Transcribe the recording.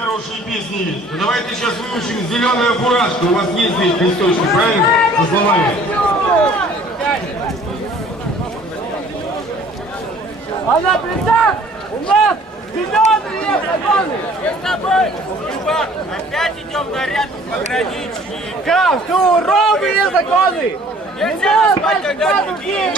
хорошие песни есть. Ну, давайте сейчас выучим «Зеленая фуражка». У вас есть здесь листочки, правильно? Со словами. А на плечах у нас зеленые загоны. Мы с тобой, чувак, опять идем на ряд пограничников. Суровые законы. Нельзя спать, когда другие